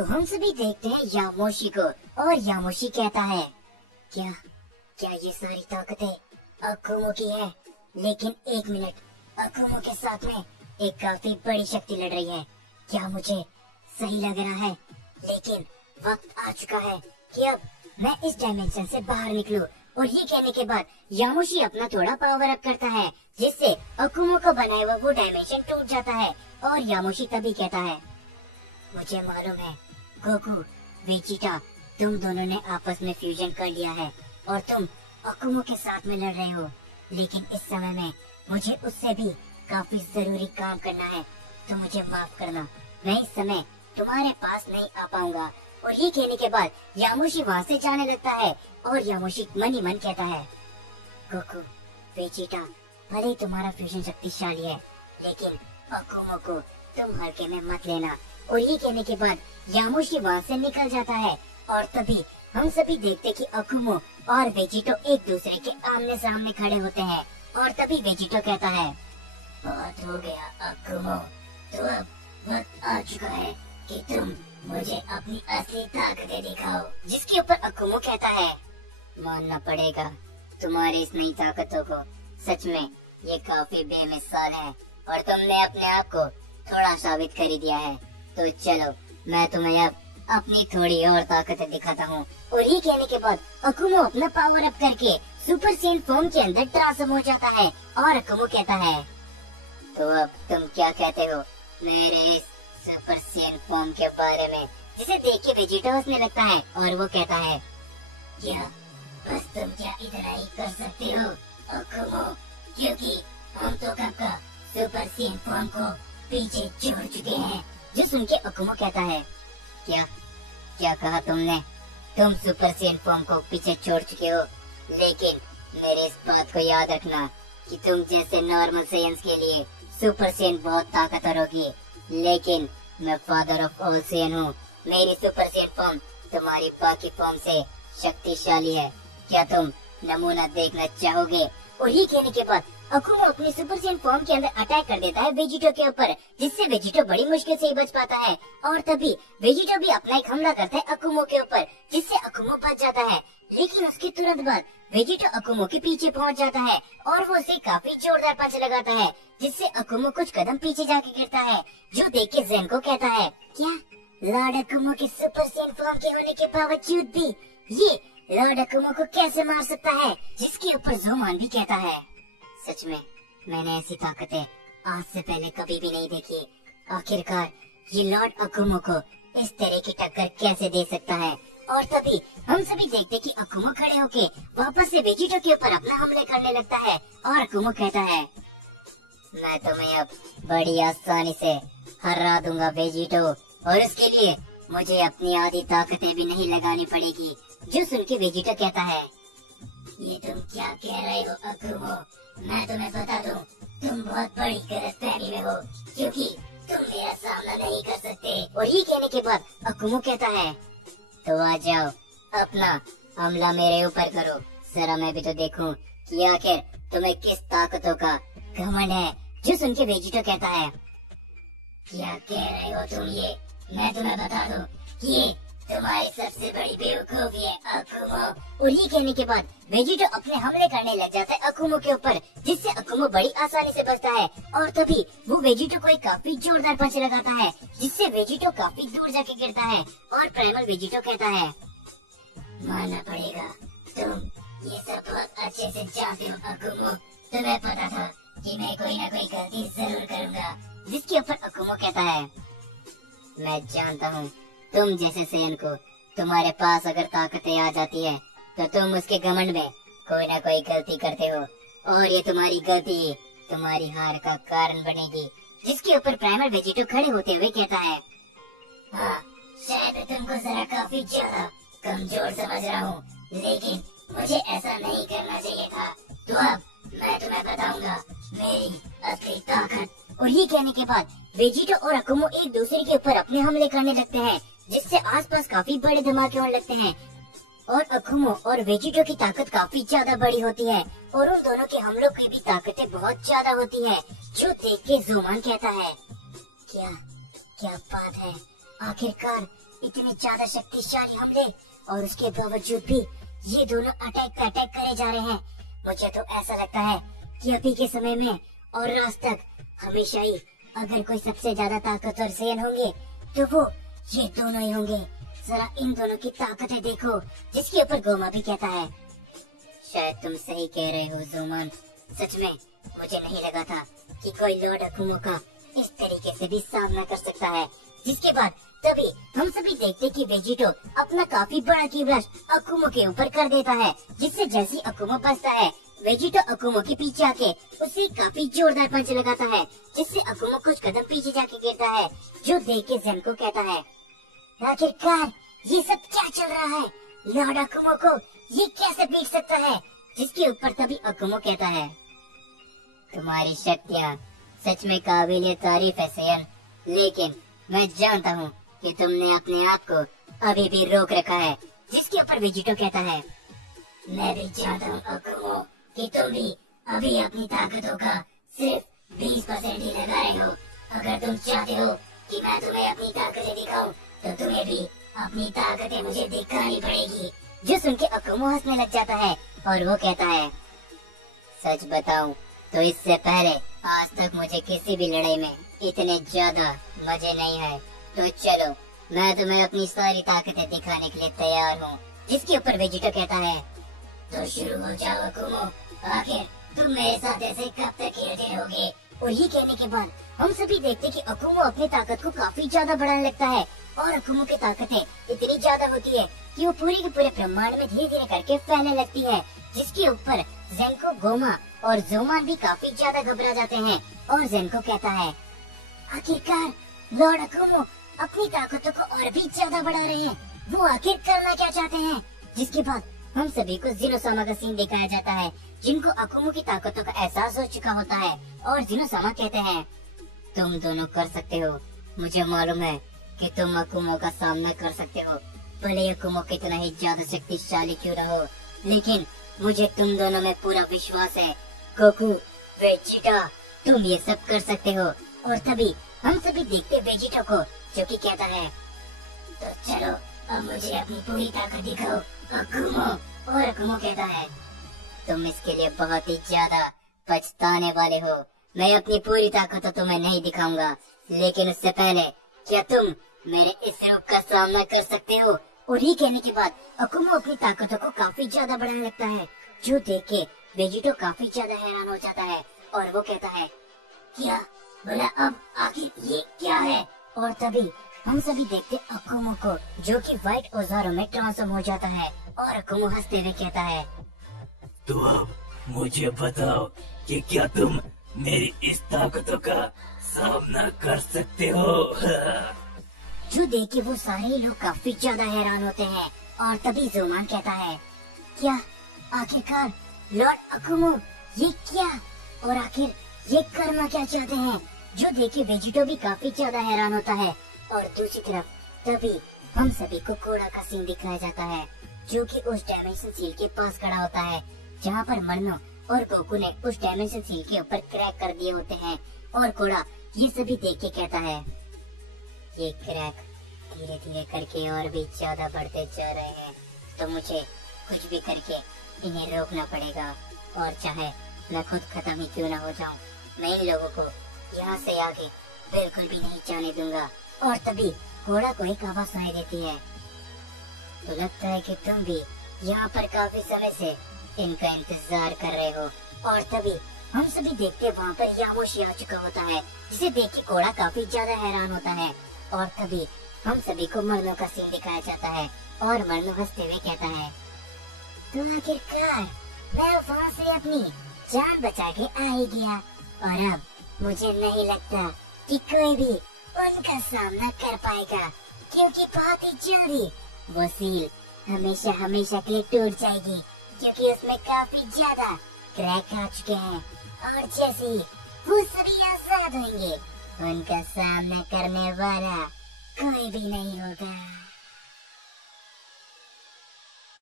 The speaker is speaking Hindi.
तो हम सभी देखते हैं यामोशी को और यामोशी कहता है, क्या क्या ये सारी ताकतें अकुमो की है? लेकिन एक मिनट, अकुमो के साथ में एक काफी बड़ी शक्ति लड़ रही है। क्या मुझे सही लग रहा है? लेकिन वक्त आ चुका है कि अब मैं इस डायमेंशन से बाहर निकलूं। और ये कहने के बाद यामोशी अपना थोड़ा पावर अप करता है, जिससे अकुमो को बनाए हुआ वो डायमेंशन टूट जाता है। और यामोशी तभी कहता है, मुझे मालूम है गोकू, वेजिटा, तुम दोनों ने आपस में फ्यूजन कर लिया है और तुम अकुमो के साथ में लड़ रहे हो। लेकिन इस समय में मुझे उससे भी काफी जरूरी काम करना है, तो मुझे माफ करना, मैं इस समय तुम्हारे पास नहीं आ पाऊंगा। और ये कहने के बाद यामोशी वहाँ से जाने लगता है और यामोशी मन ही मन कहता है, गोकू, वेजिटा, भले ही तुम्हारा फ्यूजन शक्तिशाली है, लेकिन अकुमो को तुम हल्के में मत लेना। और ये कहने के बाद यामोशी वहाँ से निकल जाता है। और तभी हम सभी देखते कि अकुमो और वेजिटो एक दूसरे के आमने सामने खड़े होते हैं। और तभी वेजिटो कहता है, बहुत हो गया अकुमो, तो अब वक्त आ चुका है कि तुम मुझे अपनी असली ताकतें दिखाओ। जिसके ऊपर अकुमो कहता है, मानना पड़ेगा, तुम्हारी इस नई ताकतों को सच में ये काफी बेमिसाल है और तुमने अपने आप को थोड़ा साबित कर ही दिया है। तो चलो, मैं तुम्हें अब अपनी थोड़ी और ताकतें दिखाता हूँ। और ये कहने के बाद अकुमो अपना पावर अप करके सुपर सेन फॉर्म के अंदर ट्रांसफॉर्म हो जाता है। और अकुमो कहता है, तो अब तुम क्या कहते हो मेरे इस सुपर सेन फॉर्म के बारे में? जिसे देख के वेजिटा हंसने लगता है और वो कहता है, क्या बस तुम क्या इतना ही कर सकते हो अकुमो? क्योंकि हम तो कब का सुपर सेन फॉर्म को पीछे छोड़ चुके हैं। जो सुन के अकुमो कहता है, क्या क्या कहा तुमने? तुम सुपर सेन फॉर्म को पीछे छोड़ चुके हो? लेकिन मेरे इस बात को याद रखना कि तुम जैसे नॉर्मल सेयंस के लिए सुपर सेन बहुत ताकतवर होगी, लेकिन मैं फादर ऑफ ऑल सेयन हूँ। मेरी सुपर सेन फॉर्म तुम्हारी बाकी फॉर्म से शक्तिशाली है। क्या तुम नमूना देखना चाहोगे? और ये कहने के बाद अकुमो अपनी सुपर सेन फॉर्म के अंदर अटैक कर देता है वेजिटो के ऊपर, जिससे वेजिटो बड़ी मुश्किल से ही बच पाता है। और तभी वेजिटो भी अपना एक हमला करता है अकुमो के ऊपर, जिससे अकुमो बच जाता है। लेकिन उसके तुरंत बाद वेजिटो अकुमो के पीछे पहुंच जाता है और वो उसे काफी जोरदार पंच लगाता है, जिससे अकुमो कुछ कदम पीछे जाके गिरता है। जो देख के ज़ेन को कहता है, क्या लॉर्ड अकुमो के सुपर सेन फॉर्म के होने के बावजूद भी ये लॉर्ड अकुमो को कैसे मार सकता है? जिसके ऊपर ज़ोमान भी कहता है, सच में मैंने ऐसी ताकतें आज से पहले कभी भी नहीं देखी। आखिरकार ये लॉर्ड अकुमो को इस तरह की टक्कर कैसे दे सकता है? और तभी हम सभी देखते कि अकुमो खड़े होके वापस से वेजिटो के ऊपर अपना हमले करने लगता है। और अकुमो कहता है, मैं तुम्हें अब बड़ी आसानी से हरा दूंगा वेजिटो, और उसके लिए मुझे अपनी आधी ताकतें भी नहीं लगानी पड़ेगी। जो सुन के वेजिटो कहता है, ये तुम क्या कह रहे हो अकुमो? मैं तुम्हें बता दूं, तुम बहुत बड़ी गलतफहमी में हो, क्योंकि तुम मेरा सामना नहीं कर सकते। और ये कहने के बाद अकुमो कहता है, तो आ जाओ, अपना हमला मेरे ऊपर करो, जरा मैं भी तो देखूं कि आखिर तुम्हें किस ताकतों का घमंड है। जो सुन के वेजिटो कहता है, क्या कह रहे हो तुम ये? मैं तुम्हें बता दूं कि ये तुम्हारी सबसे बड़ी बेवकूफी है अकुमो। और ये कहने के बाद वेजिटो अपने हमले करने लग जाता है अकुमो के ऊपर, जिससे अकुमो बड़ी आसानी से बचता है। और तभी वो वेजिटो को एक काफी जोरदार पंच लगाता है, जिससे वेजिटो काफी दूर जाके गिरता है। और प्राइमल वेजिटो कहता है, मानना पड़ेगा, तुम ये सब बहुत अच्छे से जानते हो अकुमो। तुम्हें पता था कि मैं कोई ना कोई गलती जरूर करूंगा। जिसके ऊपर अकुमो कहता है, मैं जानता हूँ, तुम जैसे सेन को तुम्हारे पास अगर ताकतें आ जाती है तो तुम उसके घमंड में कोई ना कोई गलती करते हो, और ये तुम्हारी गलती तुम्हारी हार का कारण बनेगी। जिसके ऊपर प्राइमल वेजिटो खड़े होते हुए कहता है, हाँ, शायद तुमको जरा काफी ज्यादा कमजोर समझ रहा हूँ, लेकिन मुझे ऐसा नहीं करना चाहिए था। तो अब मैं तुम्हें बताऊंगा मेरी असली ताकत। और ये कहने के बाद वेजिटो और अकुमो एक दूसरे के ऊपर अपने हमले करने लगते हैं, जिससे आसपास काफी बड़े धमाके होने लगते हैं। और अकुमो और वेजिटो की ताकत काफी ज्यादा बड़ी होती है, और उन दोनों के हमलों की भी ताकतें बहुत ज्यादा होती है। जो देख के ज़ोमान कहता है, क्या क्या बात है, आखिरकार इतने ज्यादा शक्तिशाली हमले और उसके बावजूद भी ये दोनों अटैक करे जा रहे हैं। मुझे तो ऐसा लगता है कि अभी के समय में और आज तक हमेशा ही अगर कोई सबसे ज्यादा ताकतवर सेन होंगे तो वो ये दोनों ही होंगे। जरा इन दोनों की ताकतें देखो, जिसके ऊपर गोमा भी कहता है। शायद तुम सही कह रहे हो ज़ोमान, सच में मुझे नहीं लगा था कि कोई लॉर्ड अकुमो का इस तरीके से भी सामना कर सकता है। जिसके बाद तभी हम सभी देखते कि वेजिटो अपना काफी बड़ा की ब्रश अकुमो के ऊपर कर देता है, जिससे जैसे अकुमो फंसता है वेजिटो अकुमो के पीछे आके उसे काफी जोरदार पंच लगाता है, जिससे अकुमो कुछ कदम पीछे जाके गिरता है। जो देख के ज़ेन को कहता है, आखिरकार ये सब क्या चल रहा है? लॉर्ड अकुमो को ये कैसे पीट सकता है? जिसके ऊपर तभी अकुमो कहता है, तुम्हारी शक्तियाँ सच में काबिल तारीफ है सेयन, लेकिन मैं जानता हूँ कि तुमने अपने आप को अभी भी रोक रखा है। जिसके ऊपर वेजिटो कहता है, मैं भी जानता हूँ अकुमो कि तुम भी अभी अपनी ताकतों का सिर्फ 20% ही लगा रहे हो। अगर तुम चाहते हो कि मैं तुम्हें अपनी ताकतें दिखाऊं, तो तुम्हें भी अपनी ताकतें मुझे दिखानी पड़ेगी। जो सुन के अकुमो हंसने लग जाता है और वो कहता है, सच बताऊं तो इससे पहले आज तक मुझे किसी भी लड़ाई में इतने ज्यादा मजे नहीं आए। तो चलो मैं तुम्हें अपनी सारी ताकतें दिखाने के लिए तैयार हूँ। जिसके ऊपर वेजिटो कहता है, तो शुरू हो जाओ अकुमो, आखिर तुम मेरे साथ ऐसे कब तक खेलते रहोगे? और ये कहने के बाद हम सभी देखते कि अकुमो अपनी ताकत को काफी ज्यादा बढ़ाने लगता है और अकुमो की ताकतें इतनी ज्यादा होती है कि वो पूरे के पूरे ब्रह्मांड में धीरे धीरे करके फैलने लगती है। जिसके ऊपर ज़ेनको, गोमा और ज़ोमान भी काफी ज्यादा घबरा जाते हैं और ज़ेनको कहता है, आखिरकार लॉर्ड अकुमो अपनी ताकतों को और भी ज्यादा बढ़ा रहे हैं, वो आखिर करना क्या चाहते हैं? जिसके बाद हम सभी को ज़िनोसामा का सीन दिखाया जाता है, जिनको अकुमो की ताकतों का एहसास हो चुका होता है और ज़िनोसामा कहते हैं, तुम दोनों कर सकते हो, मुझे मालूम है कि तुम अकुमो का सामना कर सकते हो, भले अकुमो कितना ही ज्यादा शक्तिशाली क्यों ना हो, लेकिन मुझे तुम दोनों में पूरा विश्वास है। गोकू, वेजिटा, तुम ये सब कर सकते हो। और तभी हम सभी देखते वेजिटा को, जो कि कहता है, तो चलो अब मुझे अपनी पूरी ताकत दिखाओ अकुमो। और अकुमो कहता है, तुम इसके लिए बहुत ही ज्यादा पछताने वाले हो। मैं अपनी पूरी ताकत तो तुम्हें नहीं दिखाऊंगा, लेकिन उससे पहले क्या तुम मेरे इस रूप का सामना कर सकते हो? और ये कहने के बाद अकुमो अपनी ताकतों को काफी ज्यादा बढ़ाने लगता है, जो देख के वेजिटो काफी ज्यादा हैरान हो जाता है और वो कहता है, क्या बोला? अब आखिर ये क्या है? और तभी हम सभी देखते अकुमो को, जो कि व्हाइट ओजारो में ट्रांसफॉर्म हो जाता है और अकुमो हंसते हुए कहता है, तो मुझे बताओ कि क्या तुम मेरी इस ताकतों का सामना कर सकते हो? जो देख के वो सारे लोग काफी ज्यादा हैरान होते हैं और तभी ज़ोमान कहता है, क्या आखिरकार लॉर्ड अकुमो ये क्या? और आखिर ये करना क्या चाहते हैं? जो देख के वेजिटो भी काफी ज्यादा हैरान होता है। और दूसरी तरफ तभी हम सभी को कोड़ा का सीन दिखाया जाता है, जो कि उस डायमेंशन सील के पास खड़ा होता है, जहाँ पर मन्नो और गोकू ने उस डायमेंशन सील के ऊपर क्रैक कर दिए होते हैं। और कोड़ा ये सभी देख के कहता है, ये क्रैक धीरे धीरे करके और भी ज्यादा बढ़ते जा रहे हैं, तो मुझे कुछ भी करके इन्हें रोकना पड़ेगा। और चाहे मैं खुद खत्म ही क्यों ना हो जाऊं, मैं इन लोगों को यहाँ से आगे बिल्कुल भी नहीं जाने दूंगा। और तभी घोड़ा को एक आवाज सुनाई देती है, तो लगता है कि तुम भी यहाँ पर काफी समय से इनका इंतजार कर रहे हो। और तभी हम सभी देखते वहाँ पर यामोशी आ चुका होता है, जिसे देख के घोड़ा काफी ज्यादा हैरान होता है। और तभी हम सभी को मर्नो का सीन दिखाया जाता है और मर्नो हंसते हुए कहता है, तो आखिरकार मैं वहाँ से अपनी जान बचा के आ ही गया, और अब मुझे नहीं लगता कि कोई भी उनका सामना कर पाएगा, क्योंकि बहुत ही जल्दी वो सील हमेशा हमेशा के लिए टूट जाएगी, क्योंकि उसमें काफी ज्यादा क्रैक आ चुके हैं। और जैसे ही वो सभी आजाद होंगे, उनका सामना करने वाला कोई भी नहीं होगा।